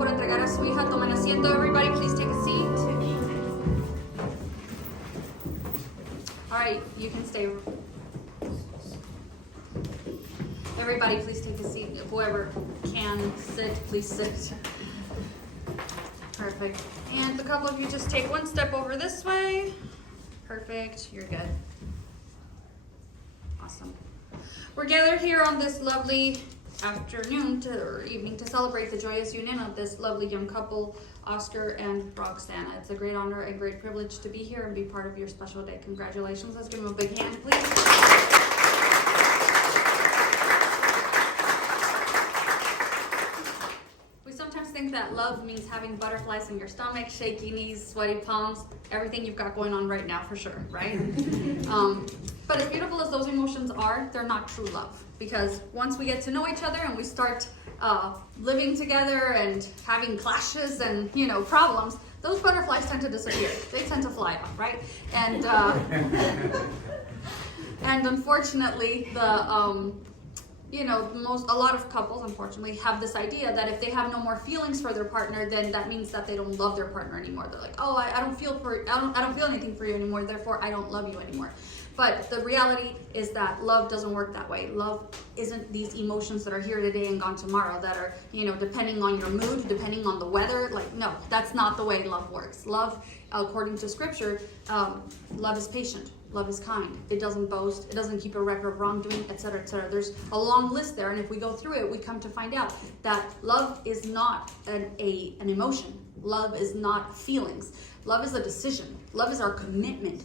por entregar a su hija. Tomen asiento, everybody. Please take a seat. All right, you can stay. Everybody, please take a seat. Whoever can sit, please sit. Perfect. And a couple of you just take one step over this way. Perfect. You're good. Awesome. We're gathered here on this lovely afternoon or evening to celebrate the joyous union of this lovely young couple, Oscar and Roxana. It's a great honor and great privilege to be here and be part of your special day. Congratulations. Let's give them a big hand, please. Think that love means having butterflies in your stomach, shaky knees, sweaty palms, everything you've got going on right now for sure, right? But as beautiful as those emotions are, they're not true love, because once we get to know each other and we start living together and having clashes and problems, those butterflies tend to disappear. They tend to fly off, right? And and unfortunately, a lot of couples, unfortunately, have this idea that if they have no more feelings for their partner, then that means that they don't love their partner anymore. They're like, oh, I don't feel anything for you anymore, therefore I don't love you anymore. But the reality is that love doesn't work that way. Love isn't these emotions that are here today and gone tomorrow, that are, depending on your mood, depending on the weather. No, that's not the way love works. Love, according to scripture, love is patient. Love is kind. It doesn't boast. It doesn't keep a record of wrongdoing, etc., etc. There's a long list there, and if we go through it, we come to find out that love is not an emotion. Love is not feelings. Love is a decision. Love is our commitment,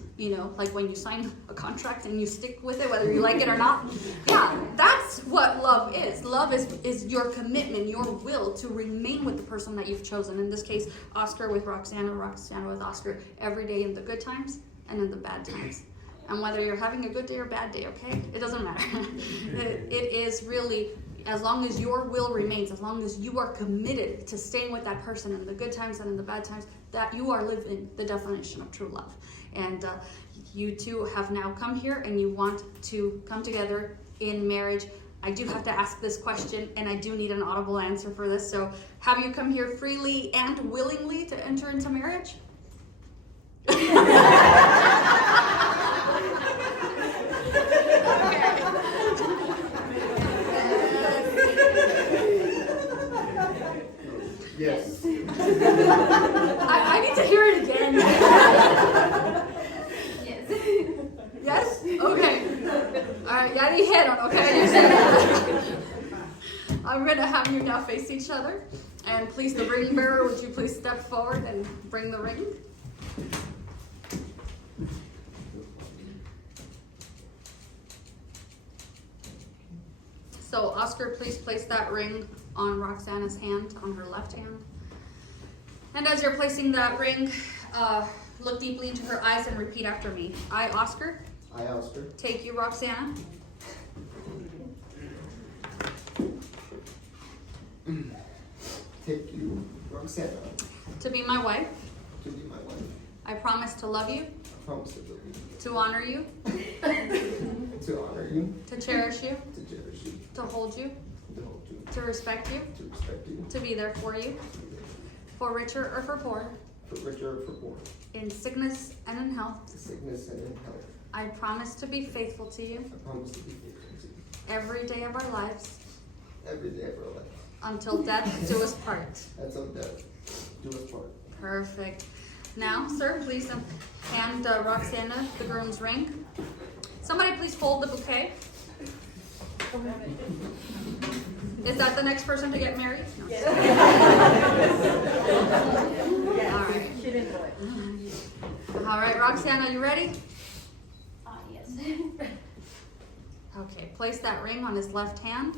like when you sign a contract and you stick with it, whether you like it or not. Yeah, that's what love is. Love is your commitment, your will to remain with the person that you've chosen. In this case, Oscar with Roxana, Roxana with Oscar, every day in the good times and in the bad times. And whether you're having a good day or bad day, okay? It doesn't matter. It is really, as long as your will remains, as long as you are committed to staying with that person in the good times and in the bad times, that you are living the definition of true love. And you two have now come here and you want to come together in marriage. I do have to ask this question, and I do need an audible answer for this. So have you come here freely and willingly to enter into marriage? Yes. I need to hear it again. Yes. Yes? Okay. All right, ya dijeron, okay? I'm going to have you now face each other. And please, the ring bearer, would you please step forward and bring the ring? So, Oscar, please place that ring on Roxana's hand, on her left hand. And as you're placing that ring, look deeply into her eyes and repeat after me. I, Oscar. I, Oscar. Take you, Roxana. Take you, Roxana. To be my wife. To be my wife. I promise to love you. I promise to love you. To honor you. To honor you. To cherish you. To cherish you. To hold you. To hold you. To respect you. To respect you. To be there for you. For richer or for poor. For richer or for poor. In sickness and in health. In sickness and in health. I promise to be faithful to you. I promise to be faithful to you. Every day of our lives. Every day of our life. Until death do us part. Until death do us part. Perfect. Now, sir, please hand Roxana the groom's ring. Somebody please hold the bouquet. Is that the next person to get married? No. Yes. All right. She didn't do it. All right, Roxana, you ready? Yes. Okay, place that ring on his left hand.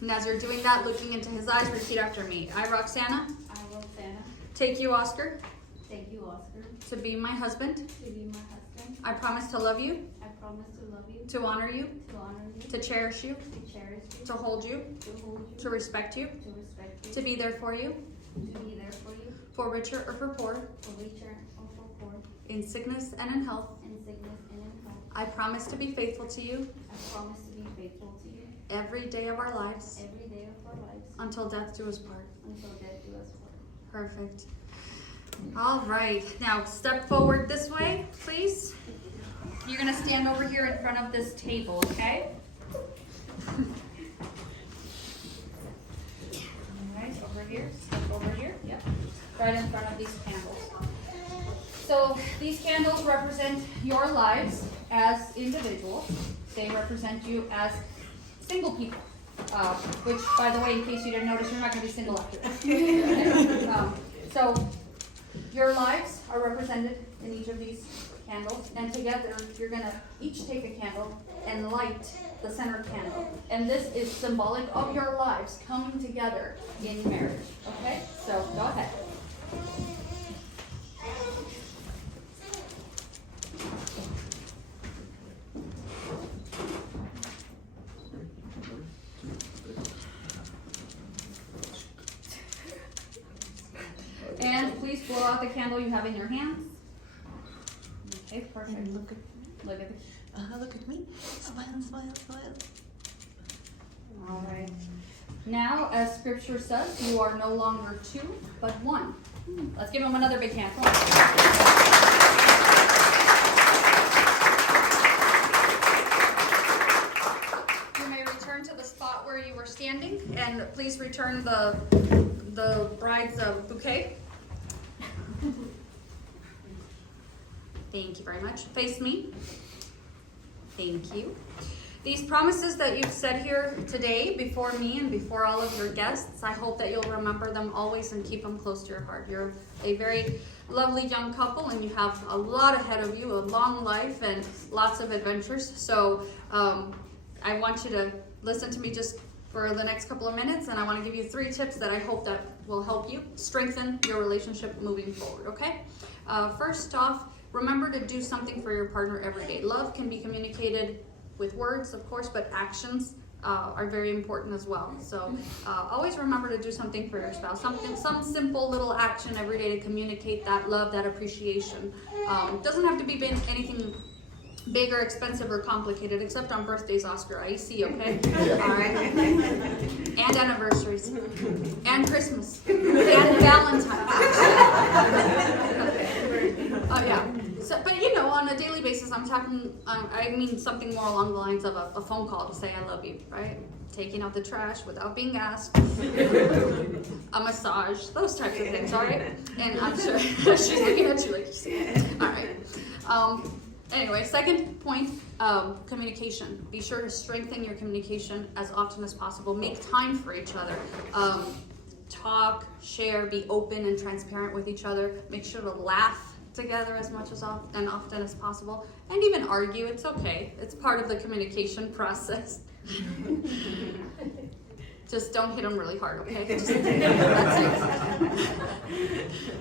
And as you're doing that, looking into his eyes, repeat after me. I, Roxana, I, Roxana, take you, Oscar, take you, Oscar, to be my husband. to be my husband. I promise to love you, I promise to love you, to honor you, to honor you, to cherish you, to cherish you, to hold you, to hold you, to respect you, to respect you, to be there for you, to be there for you, for richer or for poor, for richer or for poor, in sickness and in health. in sickness and in health. I promise to be faithful to you I promise to be faithful to you every day of our lives every day of our lives until death do us part. until death do us part. Perfect. All right. Now step forward this way, please. You're going to stand over here in front of this table, okay? All right, over here. Step over here. Yep. Right in front of these candles. So these candles represent your lives as individuals. They represent you as single people. Which, by the way, in case you didn't notice, you're not going to be single after this. So your lives are represented in each of these candles, and together you're going to each take a candle and light the center candle. And this is symbolic of your lives coming together in marriage. Okay? So go ahead. And please blow out the candle you have in your hands. Okay, perfect. And look Look at it. look at me. Smile, smile, smile. All right. Now, as scripture says, you are no longer two, but one. Let's give him another big hand. Come on. You may return to the spot where you were standing, and please return the bride's bouquet. Thank you very much. Face me. Thank you. These promises that you've said here today before me and before all of your guests, I hope that you'll remember them always and keep them close to your heart. You're a very lovely young couple and you have a lot ahead of you, a long life and lots of adventures. So I want you to listen to me just for the next couple of minutes, and I want to give you 3 tips that I hope that will help you strengthen your relationship moving forward, okay? First off, remember to do something for your partner every day. Love can be communicated with words, of course, but actions are very important as well. So always remember to do something for your spouse, some simple little action every day to communicate that love, that appreciation. It doesn't have to be anything big or expensive or complicated, except on birthdays, Oscar. I see, okay? All right. And anniversaries. And Christmas. And Valentine's. Oh, yeah. So, but you know, on a daily basis, I'm talking, I mean something more along the lines of a phone call to say I love you, right? Taking out the trash without being asked. A massage, those types of things, all right? And I'm sure she's looking at you like, all right. Anyway, second point, communication. Be sure to strengthen your communication as often as possible. Make time for each other. Talk, share, be open and transparent with each other. Make sure to laugh together as much as often as possible. And even argue, it's okay. It's part of the communication process. Just don't hit them really hard, okay? That's it.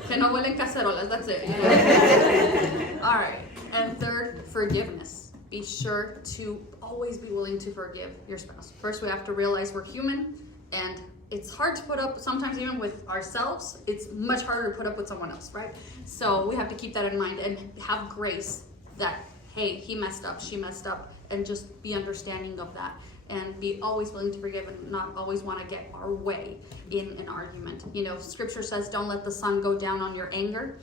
Que no huelen cacerolas, that's it. All right. And third, forgiveness. Be sure to always be willing to forgive your spouse. First, we have to realize we're human, and it's hard to put up, sometimes even with ourselves, it's much harder to put up with someone else, right? So we have to keep that in mind and have grace that, hey, he messed up, she messed up, and just be understanding of that. And be always willing to forgive and not always want to get our way in an argument. You know, scripture says don't let the sun go down on your anger.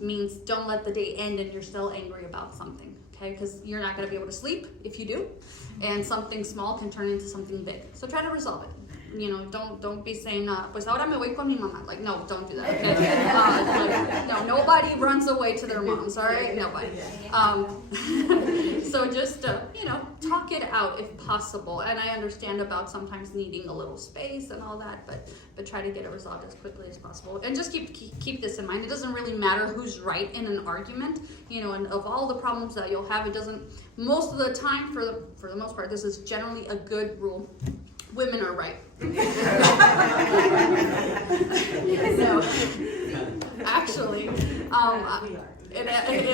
Means don't let the day end and you're still angry about something, okay? Because you're not going to be able to sleep if you do, and something small can turn into something big. So try to resolve it. You know, don't be saying, pues ahora me voy con mi mamá. Like, no, don't do that, okay? No, nobody runs away to their moms, all right? Nobody. So just, you know, talk it out if possible. And I understand about sometimes needing a little space and all that, but try to get it resolved as quickly as possible. And just keep this in mind. It doesn't really matter who's right in an argument, you know, and of all the problems that you'll have, it doesn't, most of the time, for the most part, this is generally a good rule. Women are right. So, actually, it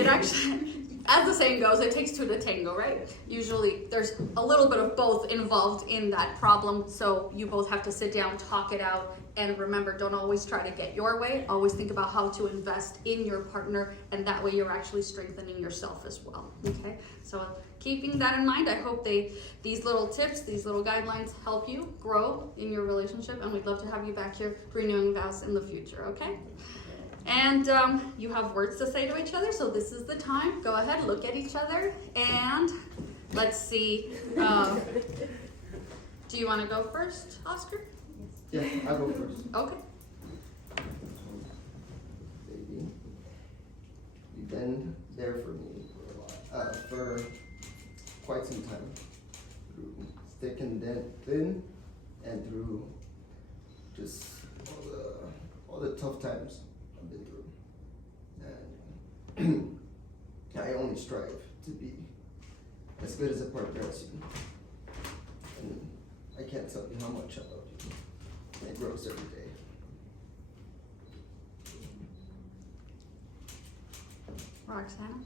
actually, as the saying goes, it takes two to tango, right? Usually there's a little bit of both involved in that problem, so you both have to sit down, talk it out, and remember, don't always try to get your way. Always think about how to invest in your partner, and that way you're actually strengthening yourself as well, okay? So keeping that in mind, I hope these little tips, these little guidelines help you grow in your relationship, and we'd love to have you back here renewing vows in the future, okay? And you have words to say to each other, so this is the time. Go ahead, look at each other, and let's see. Do you want to go first, Oscar? Yeah, I'll go first. Okay. Baby, you've been there for me for quite some time, through thick and thin, and through just all the tough times I've been through. And I only strive to be as good as a partner as you. And I can't tell you how much I love you. And it grows every day. Roxana?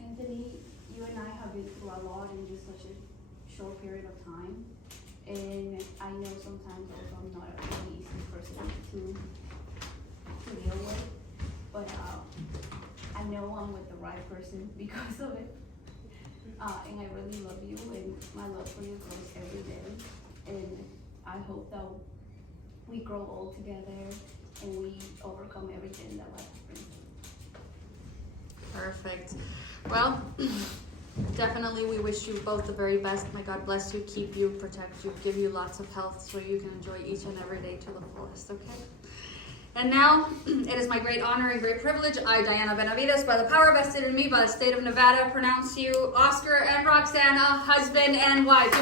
Anthony, you and I have been through a lot in just such a short period of time. And I know sometimes also I'm not a really easy person to deal with. But I know I'm with the right person because of it. And I really love you, and my love for you grows every day. And I hope that we grow old together and we overcome everything that life brings. Perfect. Well, definitely we wish you both the very best. May God bless you, keep you, protect you, give you lots of health so you can enjoy each and every day to the fullest, okay? And now, it is my great honor and great privilege, I, Diana Benavides, by the power vested in me by the state of Nevada, pronounce you, Oscar and Roxana, husband and wife.